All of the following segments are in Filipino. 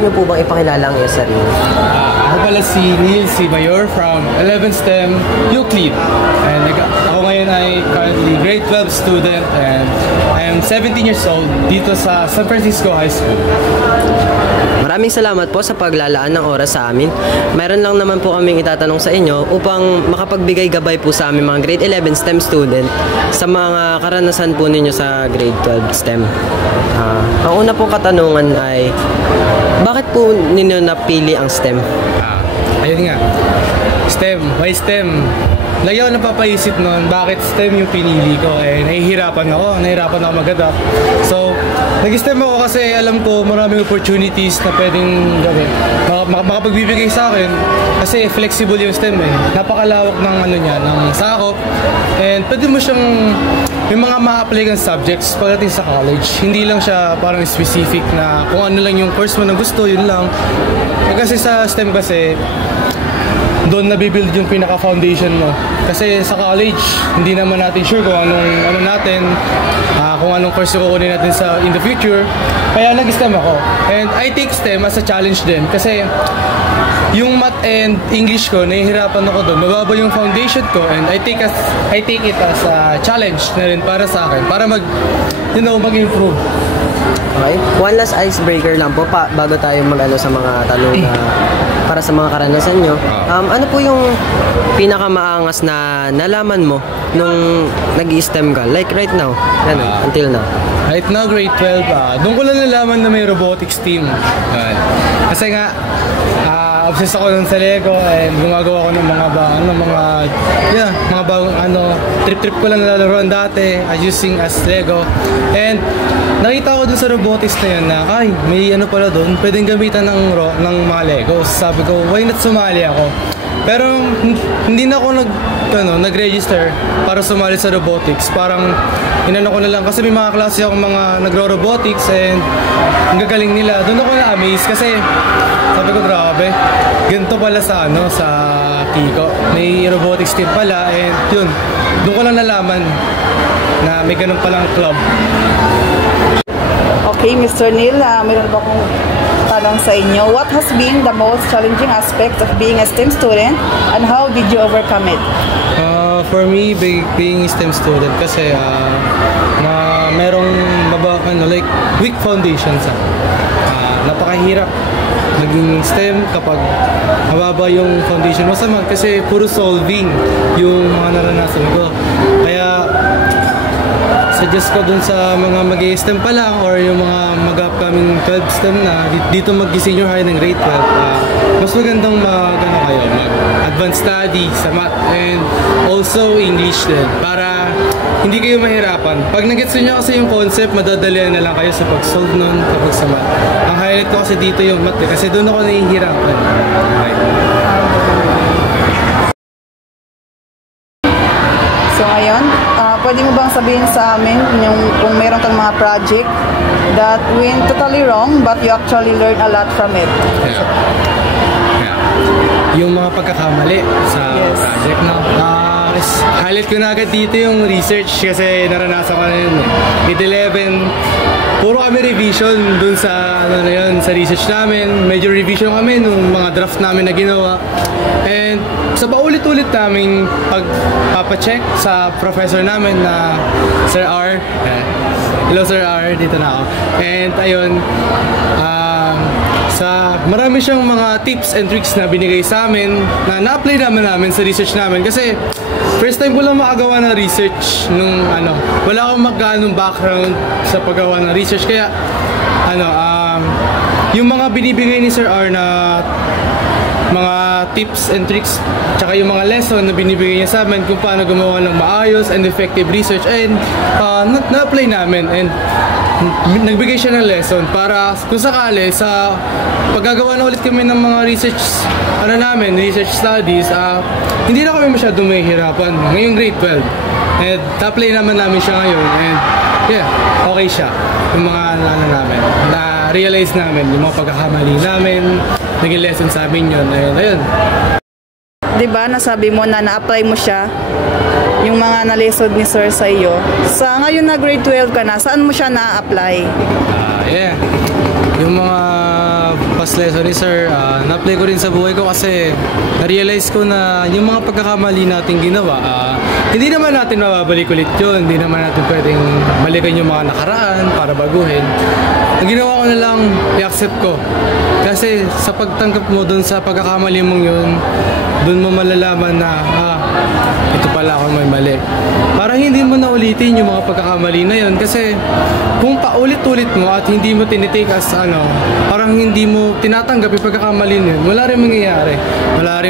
niyo po bang ipakilala ang iyong sarili? Ako pala si Neil C. Mayor from 11th STEM Euclid. And ako ngayon ay currently grade 12 student and I am 17 years old dito sa San Francisco High School. Maraming salamat po sa paglalaan ng oras sa amin. Mayroon lang naman po kaming itatanong sa inyo upang makapagbigay gabay po sa aming mga grade 11 STEM student sa mga karanasan po ninyo sa grade 12 STEM. Ang una pong katanungan ay, bakit po ninyo napili ang STEM? Ayun nga, STEM, why STEM? Lagi ako napapaisip noon, bakit STEM yung pinili ko? Nahihirapan ako mag-adapt. So, nag-STEM ako kasi alam ko maraming opportunities na pwedeng gawin. Makapagbibigay sa akin kasi flexible yung STEM Napakalawak ng ng sakop. And pwede mo siyang, may mga ma-apply kang subjects pagdating sa college. Hindi lang siya parang specific na kung ano lang yung course mo na gusto, yun lang. Kasi sa STEM kasi, doon nabibuild yung pinaka-foundation mo. Kasi sa college, hindi naman natin sure kung kung anong course yung kukunin natin in the future. Kaya nag-STEM ako. And I take STEM as a challenge din. Kasi yung math and English ko, nahihirapan ako doon. Mababa yung foundation ko and I take it as a challenge na rin para sa akin. Para mag-improve. Okay. One last icebreaker lang po bago tayo sa mga tanong na para sa mga karanasan nyo. Ano po yung pinakamaangas na nalaman mo nung nag-STEM ka? Like right now, until now. Right now, grade 12, doon ko lang nalaman na may robotics team. Kasi nga, obsessed ako nun sa Lego and gumagawa ko ng mga bagong trip ko lang nalalaroan dati using as Lego. And nakita ko dun sa robotics na yun na may pala dun, pwedeng gamitan ng mga Legos. Sabi ko, why not sumali ako? Pero hindi na ako nag-register para sumali sa robotics. Parang inano ko na lang kasi may mga klase akong mga nagro-robotics and ang gagaling nila. Doon ako na-amaze kasi sabi ko, grabe, ganito pala sa Kiko. May robotics team pala and yun, doon ko lang nalaman na may ganun palang club. Okay, Mr. Neil, meron ba akong tanong sa inyo? What has been the most challenging aspect of being a STEM student and how did you overcome it? For me, being a STEM student kasi merong weak foundations. Napakahirap naging STEM kapag mababa yung foundation mo kasi puro solving yung mga naranasan ko. Kaya suggest ko dun sa mga mag-STEM pa lang or yung mga mag-upcoming 12 STEM na dito mag-senior high ng grade 12, mas magandang mag-advanced study sa math and also English din para hindi kayo mahirapan. Pag nag-gets nyo kasi yung concept, madadalian na lang kayo sa pag-solve nun kapag sa math. Ang highlight ko kasi dito yung math kasi doon ako nahihirapan. Okay. So ngayon, pwede mo bang sabihin sa amin kung meron kang mga project that went totally wrong but you actually learned a lot from it? Yung mga pagkakamali sa project highlight ko na agad dito yung research kasi naranasan ko na yun. Grade 11, puro kami revision dun sa sa research namin. Medyo revision kami nung mga draft namin na ginawa. And sa paulit-ulit naming pagpapacheck sa professor namin na Sir R. Hello Sir R, dito na ako. And ayun, marami siyang mga tips and tricks na binigay sa amin na na-apply namin sa research namin kasi first time ko lang makagawa ng research nung wala akong magkaanong background sa paggawa ng research kaya yung mga binibigay ni Sir R na mga tips and tricks tsaka yung mga lesson na binibigay niya sa amin kung paano gumawa ng maayos and effective research and na-apply namin and nagbigay siya ng lesson para kung sakali sa paggagawa na ulit kami ng mga research research studies, hindi na kami masyadong mahihirapan ngayong grade 12 and na-apply naman namin siya ngayon and okay siya yung mga namin na-realize namin yung mga pagkakamali namin, naging lesson sa amin yun and ayun. Diba, nasabi mo na na-apply mo siya yung mga na-lesson ni Sir sa iyo. Sa ngayon na grade 12 ka na, saan mo siya na-apply? Yung mga past lesson ni sir, na-apply ko rin sa buhay ko kasi na-realize ko na yung mga pagkakamali natin ginawa, hindi naman natin mababalik ulit yun. Hindi naman natin pwedeng balikan yung mga nakaraan para baguhin. Ang ginawa ko na lang, i-accept ko. Kasi sa pagtanggap mo dun sa pagkakamali mong yun, dun mo malalaman na, ito pala ako may mali. Para hindi mo na ulitin yung mga pagkakamali na yun. Kasi kung paulit-ulit mo at hindi mo tinitake as parang hindi mo tinatanggap yung pagkakamali na yun, wala rin mangyayari. Wala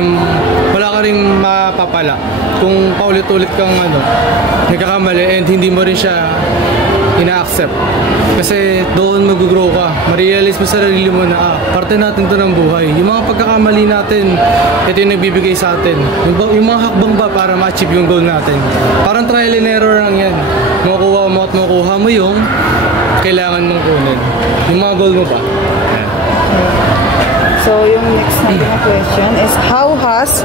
ka rin mapapala. Kung paulit-ulit kang nagkakamali and hindi mo rin siya ina-accept. Kasi doon mag-grow ka. Ma-realize mo sa sarili mo na parte natin to ng buhay. Yung mga pagkakamali natin, ito yung nagbibigay sa atin. Yung mga hakbang ba para ma-achieve yung goal natin. Parang trial and error lang yan. Makukuha mo at makukuha mo yung kailangan mong kunin. Yung mga goal mo ba? So, yung next natin na question is, how has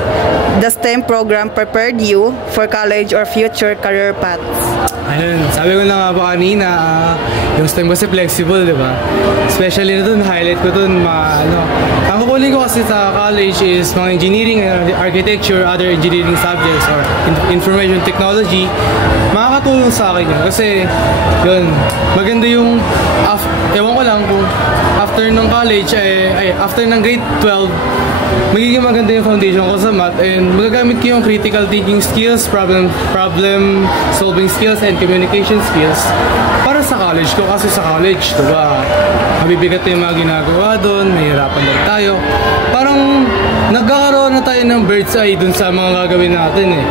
the STEM program prepared you for college or future career paths? Ayun, sabi ko na nga ba kanina, yung STEM kasi flexible, di ba? Especially na dun, highlight ko dun, ang kukunin ko kasi sa college is mga engineering, architecture, other engineering subjects, or information technology. Makakatulong sa akin yun. Kasi, yun, maganda yung, ewan ko lang kung after ng college, after ng grade 12, magiging maganda yung foundation ko sa math and magagamit ko yung critical thinking skills, problem solving skills, and communication skills para sa college ko. Kasi sa college, diba, mabibigat yung mga ginagawa doon, mahirapan lang tayo. Parang nagkakaroon na tayo ng bird's eye dun sa mga gagawin natin eh.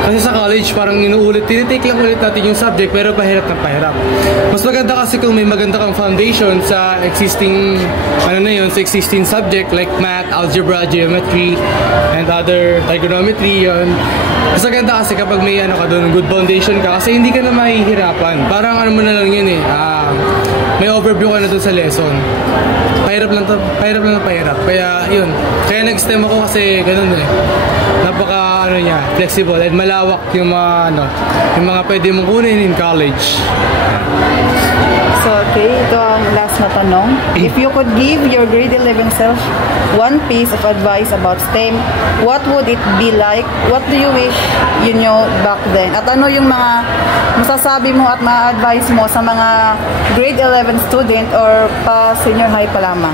Kasi sa college, parang tinitake lang ulit natin yung subject pero pahirap na pahirap. Mas maganda kasi kung may maganda kang foundation sa existing, sa existing subject like math, algebra, geometry, and other trigonometry, yun. Mas maganda kasi kapag may ka doon, good foundation ka kasi hindi ka na mahihirapan. Parang mo na lang yun eh, may overview ka na doon sa lesson. Pahirap lang na pahirap. Kaya yun, kaya nag-STEM ako kasi ganun eh. Napaka flexible at malawak yung mga pwede mong kunin in college. So, okay, ito ang last na tanong. If you could give your grade 11 self one piece of advice about STEM, what would it be like? What do you wish you knew back then? At ano yung mga masasabi mo at ma-advise mo sa mga grade 11 student or pa senior high pa lamang?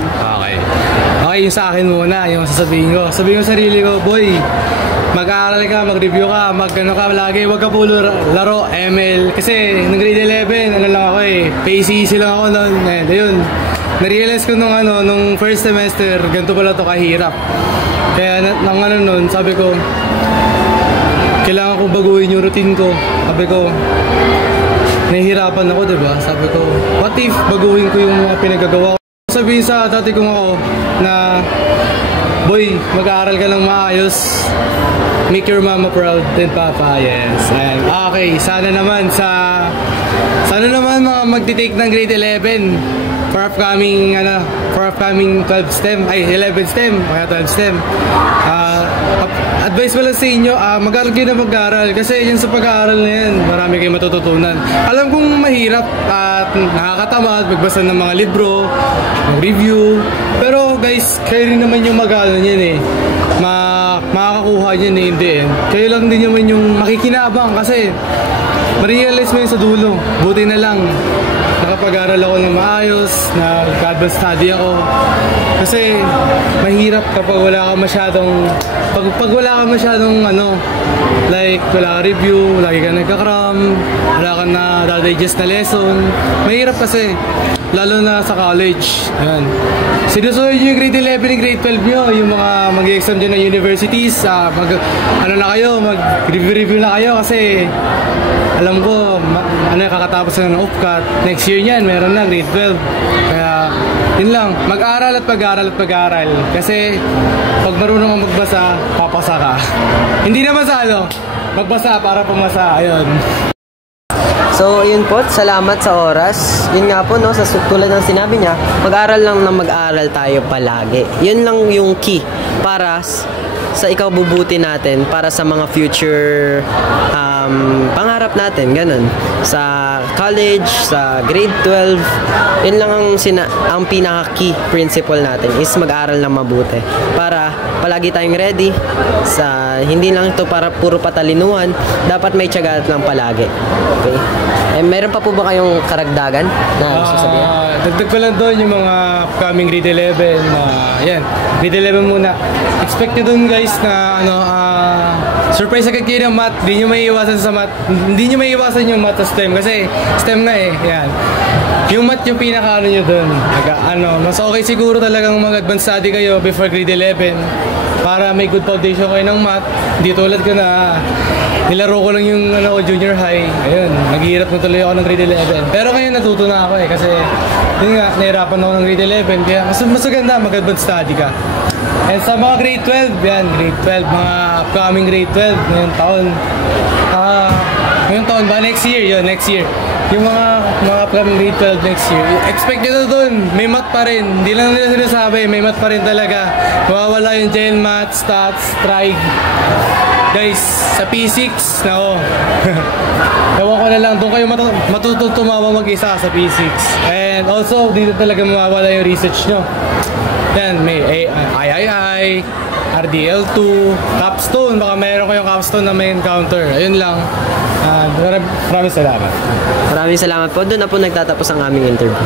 Okay, yung sa akin muna, yung sasabihin ko. Sabihin ko sa sarili ko, boy, mag-aaral ka, mag-review ka, lagi, wag ka puro laro, ML. Kasi nung grade 11, lang ako PCC lang ako noon. Ayun, na-realize ko nung first semester, ganito pala to kahirap. Kaya nun, sabi ko, kailangan ko baguhin yung routine ko. Sabi ko, nahihirapan ako, diba? Sabi ko, what if baguhin ko yung mga pinagagawa ko? Sabihin sa dati kong ako na, boy, mag-aaral ka ng maayos. Make your mama proud then papa, yes. And, okay, sana naman mga magti-take ng grade 11 for upcoming 12 STEM, 11 STEM, kaya 12 STEM. Advice pala sa inyo, mag-aaral kayo na mag-aaral kasi yun sa pag-aaral na yan, marami kayong matututunan. Alam kong mahirap at nakakatamad magbasa ng mga libro, mag-review, pero guys, kayo rin naman yung mag-aaral yan eh. Makakakuha niyan eh, hindi eh. Kayo lang din naman yung makikinabang kasi ma-realize mo yun sa dulo. Buti na lang nakapag-aral ako ng maayos, nag-advanced study ako. Kasi mahirap kapag wala ka masyadong pag wala ka masyadong like wala ka review, lagi ka nagka-cram, wala ka na digest na lesson. Mahirap kasi lalo na sa college. Ayan. Sinusunod nyo yung grade 11 and grade 12 nyo, yung mga mag-exam dyan ng universities, mag-review na kayo kasi alam ko, kakatapos na ng OPCAT. Next year niyan, meron na grade 12. Kaya, yun lang, mag-aral at pag-aral. Kasi, pag marunong kang magbasa, papasa ka. Hindi naman sa magbasa para pumasa. Ayun. So, yun po, salamat sa oras. Yun nga po, sa tulad ng sinabi niya, mag-aral lang na mag-aral tayo palagi. Yun lang yung key para sa ikabubuti natin, para sa mga future pangarap natin, ganun. Sa college, sa grade 12, yun lang ang pinaka-key principle natin is mag-aral ng mabuti para palagi tayong ready sa hindi lang ito para puro patalinuhan, dapat may tiyaga lang palagi. Okay? Meron pa po ba kayong karagdagan na gusto sabihin? Dagdag ko lang doon yung mga upcoming grade 11. Yan, grade 11 muna. Expect nyo doon guys na surprise agad kayo ng math. Hindi nyo may iwasan sa math. Hindi nyo may iwasan yung math sa STEM kasi STEM na eh. Yan. Yung math yung pinaka nyo doon. Mas okay siguro talagang mag-advance study kayo before grade 11 para may good foundation kayo ng math. Hindi tulad ko na nilaro ko lang yung junior high. Ayun, naghihirap na tuloy ako ng grade 11. Pero ngayon natuto na ako eh kasi yun nga, nahirapan ako ng grade 11 kaya mas maganda mag-advance study ka. And sa mga grade 12, yan, grade 12, mga upcoming grade 12 ngayong taon. Ngayong taon ba? Next year, yun, next year. Yung mga upcoming grade 12 next year, expect nyo na doon, may math pa rin. Hindi lang nila sinasabi, may math pa rin talaga. Mawawala yung gen math, stats, trig. Guys, sa P6, nako. Ewan ko na lang, doon kayo matutong tumawa mag-isa sa P6. And also, dito talaga mawawala yung research nyo. Yan, may III, RDL2, capstone. Baka meron kayong capstone na may encounter. Ayun lang. Maraming salamat. Maraming salamat po. Doon na po nagtatapos ang aming interview.